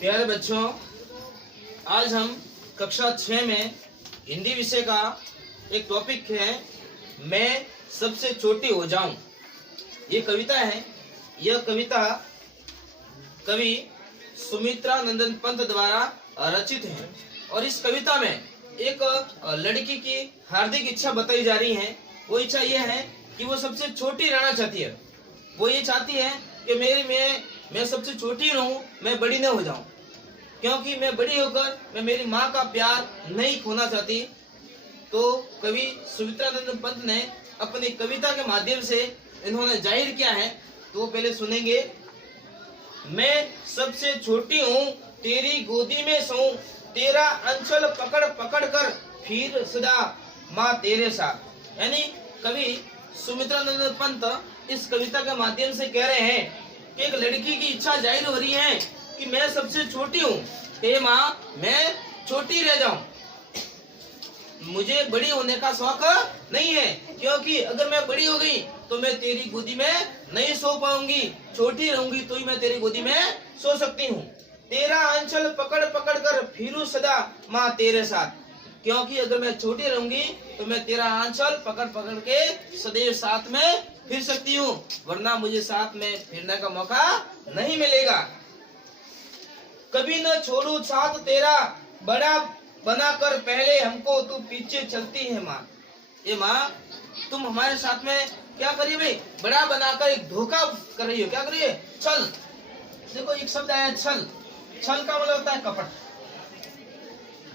प्यारे बच्चों, आज हम कक्षा 6 में हिंदी विषय का एक टॉपिक है, मैं सबसे छोटी हो जाऊं। ये कविता है। यह कविता कवि सुमित्रा नंदन पंत द्वारा रचित है और इस कविता में एक लड़की की हार्दिक इच्छा बताई जा रही है। वो इच्छा ये है कि वो सबसे छोटी रहना चाहती है। वो ये चाहती है कि मैं सबसे छोटी रहूं, मैं बड़ी न हो जाऊं, क्योंकि मैं बड़ी होकर मैं मेरी माँ का प्यार नहीं खोना चाहती। तो कवि सुमित्रानंद पंत ने अपनी कविता के माध्यम से इन्होंने जाहिर किया है। तो पहले सुनेंगे। मैं सबसे छोटी हूँ, तेरी गोदी में सोऊं, तेरा अंचल पकड़ पकड़ कर फिर सदा माँ तेरे साथ। यानी कवि सुमित्रानंद पंत इस कविता के माध्यम से कह रहे हैं कि एक लड़की की इच्छा जाहिर हो रही है कि मैं सबसे छोटी हूँ, हे माँ मैं छोटी रह जाऊं, मुझे बड़ी होने का शौक नहीं है, क्योंकि अगर मैं बड़ी हो गई तो मैं तेरी गोदी में नहीं सो पाऊंगी, छोटी रहूंगी तो ही मैं तेरी गोदी में सो सकती हूँ। तेरा अंचल पकड़ पकड़ कर फिरूं सदा माँ तेरे साथ, क्योंकि अगर मैं छोटी रहूंगी तो मैं तेरा आंचल पकड़ पकड़ के सदैव साथ में फिर सकती हूँ, वरना मुझे साथ में फिरने का मौका नहीं मिलेगा। कभी न छोड़ू साथ तेरा, बड़ा बनाकर पहले हमको तू पीछे चलती है माँ। ये माँ तुम हमारे साथ में क्या करिए भाई, बड़ा बनाकर एक धोखा कर रही हो। क्या कर रही है? छल। देखो एक शब्द आया छल। छल का मतलब होता है कपट।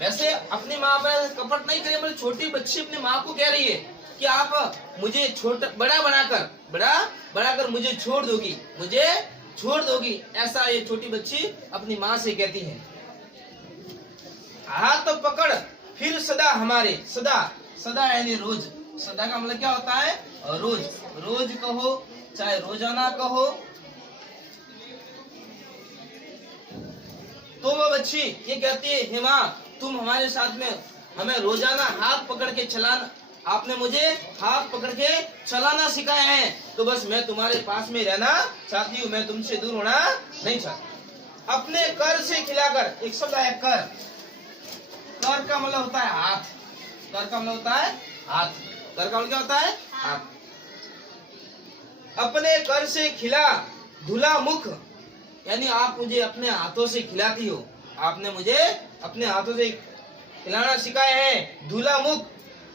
वैसे अपनी माँ पर कपट नहीं करे, मतलब छोटी बच्ची अपनी माँ को कह रही है कि आप मुझे छोटा बड़ा बनाकर मुझे छोड़ दोगी, ऐसा ये छोटी बच्ची अपनी माँ से कहती है। हाथ पकड़ फिर सदा हमारे, सदा यानी रोज। सदा का मतलब क्या होता है? रोज कहो चाहे रोजाना कहो। तो वह बच्ची ये कहती है, हे माँ तुम हमारे साथ में हमें रोजाना हाथ पकड़ के चलाना, आपने मुझे हाथ पकड़ के चलाना सिखाया है, तो बस मैं तुम्हारे पास में रहना चाहती हूँ, मैं तुमसे दूर होना नहीं चाहती। अपने कर से खिलाकर, एक शब्द है कर। कर का मतलब होता है हाथ। कर का मतलब होता है हाथ। कर का मतलब क्या होता है? हाथ। अपने कर से खिला धुला मुख, यानी आप मुझे अपने हाथों से खिलाती हो, आपने मुझे अपने हाथों से खिलाना सिखाया है। धुला मुख,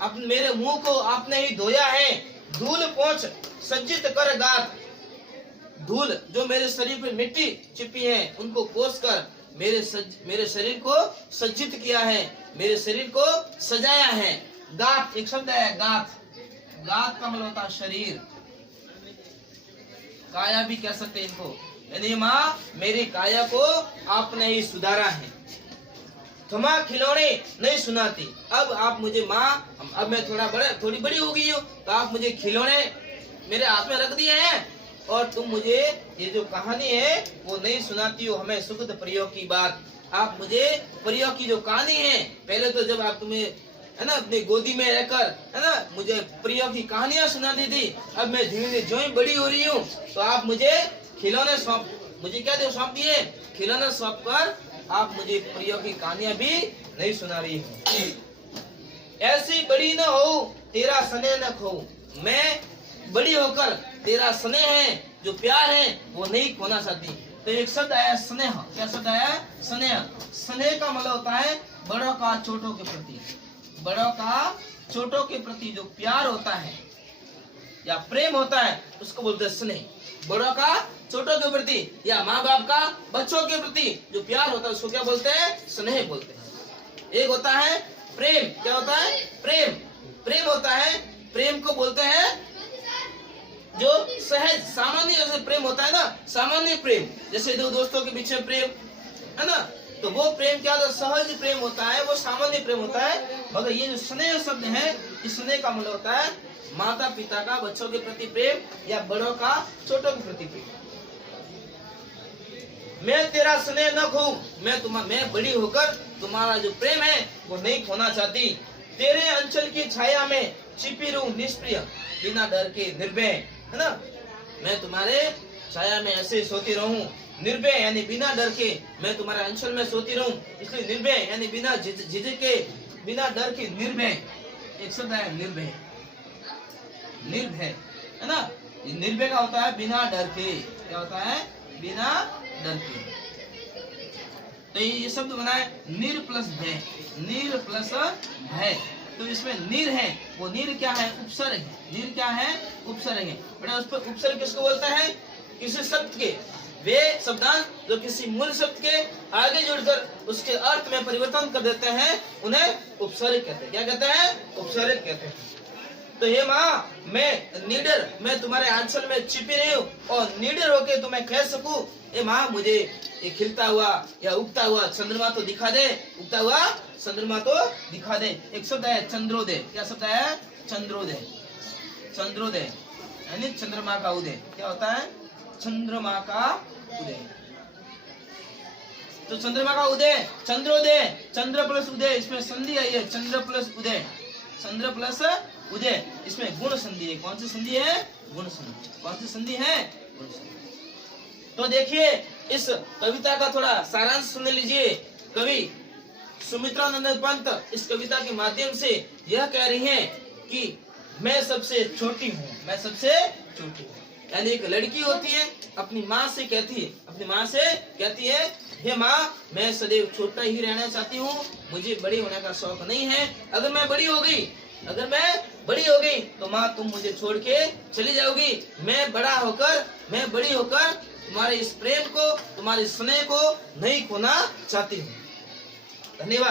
अपने मेरे मुंह को आपने ही धोया है। धूल पोंछ सज्जित कर गात, धूल जो मेरे शरीर पे मिट्टी चिपी है उनको पोंछ कर मेरे शरीर को सज्जित किया है, मेरे शरीर को सजाया है। गात एक शब्द है गात। गात का मतलब होता है शरीर, काया भी कह सकते हैं इनको। यानी माँ मेरी काया को आपने ही सुधारा है। थमा खिलौने नहीं सुनाती, अब आप मुझे माँ, अब मैं थोड़ी बड़ी हो गई हूँ, तो आप मुझे खिलौने मेरे हाथ में रख दिए हैं और तुम मुझे ये जो कहानी है वो नहीं सुनाती हो, हमें सुखद प्रियो की बात। आप मुझे प्रियो की जो कहानी है, पहले तो जब आप तुम्हें है ना अपनी गोदी में रहकर है ना मुझे प्रियो की कहानियां सुनाती थी, अब मैं धीरे धीरे जो ही बड़ी हो रही हूँ तो आप मुझे खिलौने सौंप दिए। खिलौने सौंप कर आप मुझे प्रियो की कहानियां भी नहीं सुना रही हो। ऐसी बड़ी न हो तेरा स्नेह न खो, मैं बड़ी होकर तेरा स्नेह है जो प्यार है वो नहीं खोना चाहती। तो एक शब्द आया स्नेह। क्या शब्द आया? स्नेह। स्नेह का मतलब होता है बड़ों का छोटों के प्रति, बड़ों का छोटों के प्रति जो प्यार होता है या प्रेम होता है उसको बोलते हैं स्नेह। बड़ों का छोटों के प्रति या माँ बाप का बच्चों के प्रति जो प्यार होता है उसको क्या बोलते हैं? स्नेह बोलते हैं। एक होता है प्रेम। क्या होता है? प्रेम होता है, प्रेम को बोलते हैं जो सहज सामान्य, जैसे प्रेम होता है ना, सामान्य प्रेम, जैसे दो दोस्तों के बीच में प्रेम है ना, तो वो प्रेम क्या होता है? सहज प्रेम होता है, वो सामान्य प्रेम होता है। मगर ये जो स्नेह शब्द है, इस स्नेह का मतलब होता है माता पिता का बच्चों के प्रति प्रेम या बड़ों का छोटों के प्रति प्रेम। मैं तेरा स्नेह न खो, मैं बड़ी होकर तुम्हारा जो प्रेम है वो नहीं खोना चाहती। तेरे अंचल की छाया में छिपी रहूं निष्प्रिय, बिना डर के निर्भय, है ना, मैं तुम्हारे छाया में ऐसे सोती रहूं, निर्भय यानी बिना डर के मैं तुम्हारे अंचल में सोती रहूं, इसलिए निर्भय यानी बिना झिझक के, बिना डर के निर्भय, एक शब्द है निर्भय, निर्भय है ना, निर्भय का होता है बिना डर के, क्या होता है बिना डर के। तो ये शब्द बना है निर प्लस भय, निर प्लस भय। तो इसमें निर है, वो निर क्या है उपसर्ग है, निर क्या है उपसर्ग है बेटा। उस पर उपसर्ग किसको बोलता है, किसी शब्द के वे शब्दांश जो किसी मूल शब्द के आगे जुड़कर उसके अर्थ में परिवर्तन कर देते हैं उन्हें उपसर्ग कहते हैं। क्या कहते हैं, उपसर्ग कहते हैं। तो हे माँ मैं निडर, मैं तुम्हारे आंचल में छिपी रही हूँ और निडर होके तुम्हें कह सकूं, ए माँ मुझे ये खिलता हुआ या उगता हुआ चंद्रमा तो दिखा दे, उगता हुआ चंद्रमा तो दिखा दे। एक शब्द है चंद्रोदय, क्या शब्द है चंद्रोदय, चंद्रोदय यानी चंद्रमा का उदय। क्या होता है चंद्रमा का उदय। तो चंद्रमा का उदय, चंद्रोदय, चंद्र प्लस उदय, इसमें संधि आई है चंद्र प्लस उदय, चंद्र प्लस उदय, इसमें गुण संधि है। कौन सी संधि है, गुण संधि। कौन सी संधि है, गुण संधि। तो देखिए इस कविता का थोड़ा सारांश सुन लीजिए। कवि सुमित्रानंद पंत इस कविता के माध्यम से यह कह रही हैं कि मैं सबसे छोटी हूँ, मैं सबसे छोटी हूँ। यानी एक लड़की होती है अपनी माँ से कहती है, अपनी माँ से कहती है हे माँ मैं सदैव छोटा ही रहना चाहती हूँ, मुझे बड़ी होने का शौक नहीं है। अगर मैं बड़ी हो गई, अगर मैं बड़ी हो गई तो माँ तुम मुझे छोड़ के चली जाओगी। मैं बड़ी होकर तुम्हारे इस प्रेम को, तुम्हारे स्नेह को नहीं खोना चाहती हूँ। धन्यवाद।